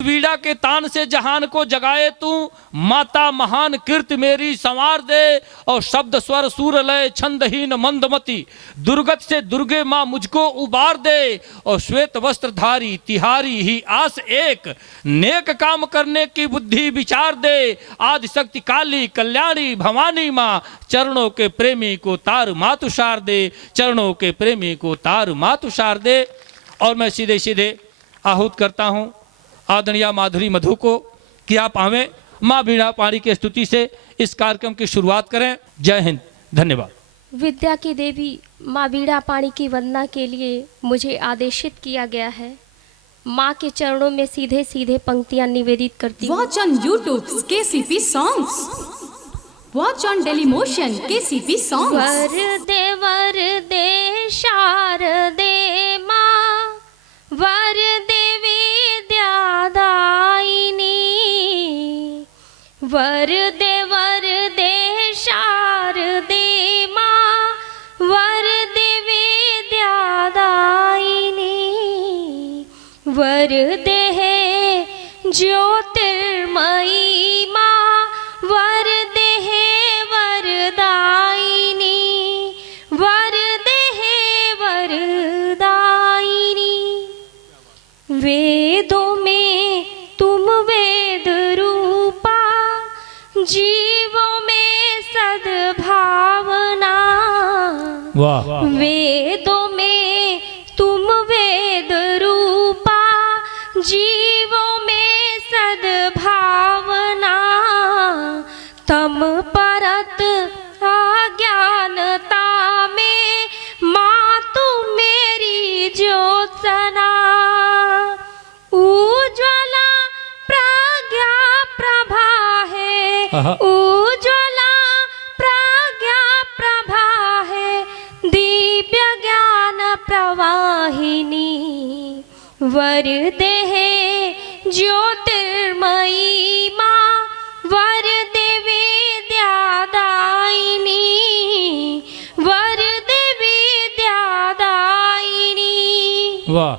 वीणा के तान से जहान को जगाए तू, माता महान कीर्ति मेरी संवार दे। और शब्द स्वर सूर लय छंदहीन मंदमती, दुर्गत से दुर्गे माँ मुझको उबार दे। और श्वेत वस्त्र धारी तिहारी ही आस एक, नेक काम करने की बुद्धि विचार दे। आदि शक्ति काली कल्याणी भवानी माँ, चरणों के प्रेमी को तार मातुषार दे, चरणों के प्रेमी को तार मातुषार दे। और मैं सीधे सीधे आहूत करता हूँ आदरणीय माधुरी मधु को कि आप आवें, माँ वीणा पाणी की स्तुति से इस कार्यक्रम की शुरुआत करें। जय हिंद, धन्यवाद। विद्या की देवी माँ वीणा पाणी की वंदना के लिए मुझे आदेशित किया गया है। माँ के चरणों में सीधे सीधे पंक्तियाँ निवेदित करती हूँ। Watch on YouTube KCP songs. Watch on Dailymotion KCP songs. वरदे शारदे माँ, वरदे वरदे शारदे माँ, वरदे विद्यादायिनी, वरदे ज्योतिर्मयी माँ, वरदे वरदायिनी, वरदे वरदायिनी। वेदों में तुम वेद रूपा, जीवों में सद्भावना। वाह। वेदों में तुम वेद रूपा, जीवों में सद्भावना। तम परत अज्ञानता में माँ तुम मेरी ज्योत्सना। उज्ज्वला प्रज्ञा प्रभा है, उज्ज्वला प्रज्ञा प्रभा है, दिव्य ज्ञान प्रवाहिनी। वरदे ज्योतिर्मयी माँ, वरदे विद्यादायिनी, वरदे विद्यादायिनी। वाह।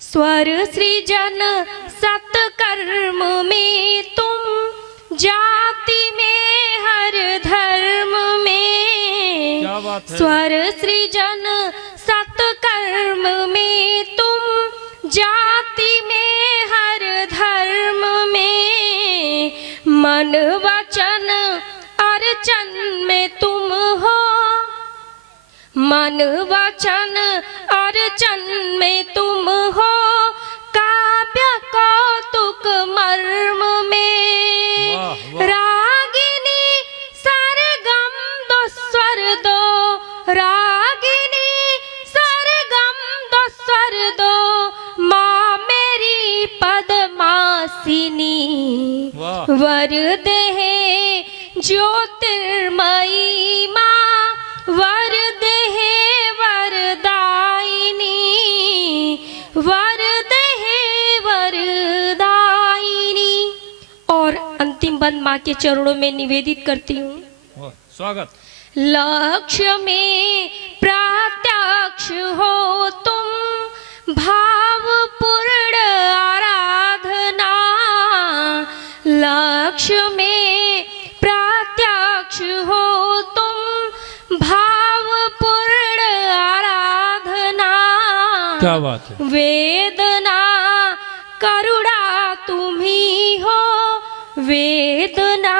स्वर सृजन सत्कर्म में तुम, जाति में हर धर्म में। क्या बात है। स्वर सृजन सत्कर्म में तुम, जाति में हर धर्म में। मन वचन अर्चन में तुम हो, मन वचन अर्चन में तुम हो। काव्य कौतुक मर्म में रागिनी सरगम दो स्वर दो, रागिनी सरगम दो स्वर दो। माँ मेरी पद्मासिनी, वरदे ज्योतिर्मयी माँ, वरदे वरदायिनी, वरदे वरदायिनी। और अंतिम बंद माँ के चरणों में निवेदित करती हूँ। स्वागत। लक्ष्य में प्रत्यक्ष हो तुम, भावपूर्ण आराधना। लक्ष्य में प्रत्यक्ष हो तुम, भावपूर्ण आराधना। क्या बात है। वेदना करुणा तुम्ही हो, वेदना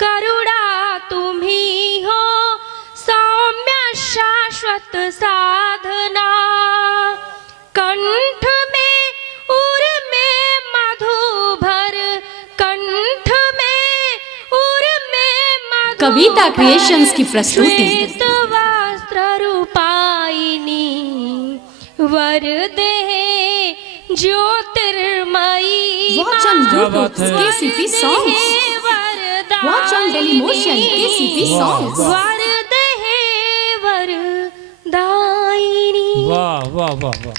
करुणा तुम्ही हो। सौम्य शाश्वत साधना, कंठ में उर में मधुभर, कंठ में उर में मधुभर। कविता क्रिएशंस की प्रस्तुति। श्वेत वस्त्र रूपायिनी, वरदे ज्योतिर्मयी। Watch on YouTube KCP songs. Watch on Dailymotion KCP songs. वरदे वरदायिनी। वाह वाह वाह वाह।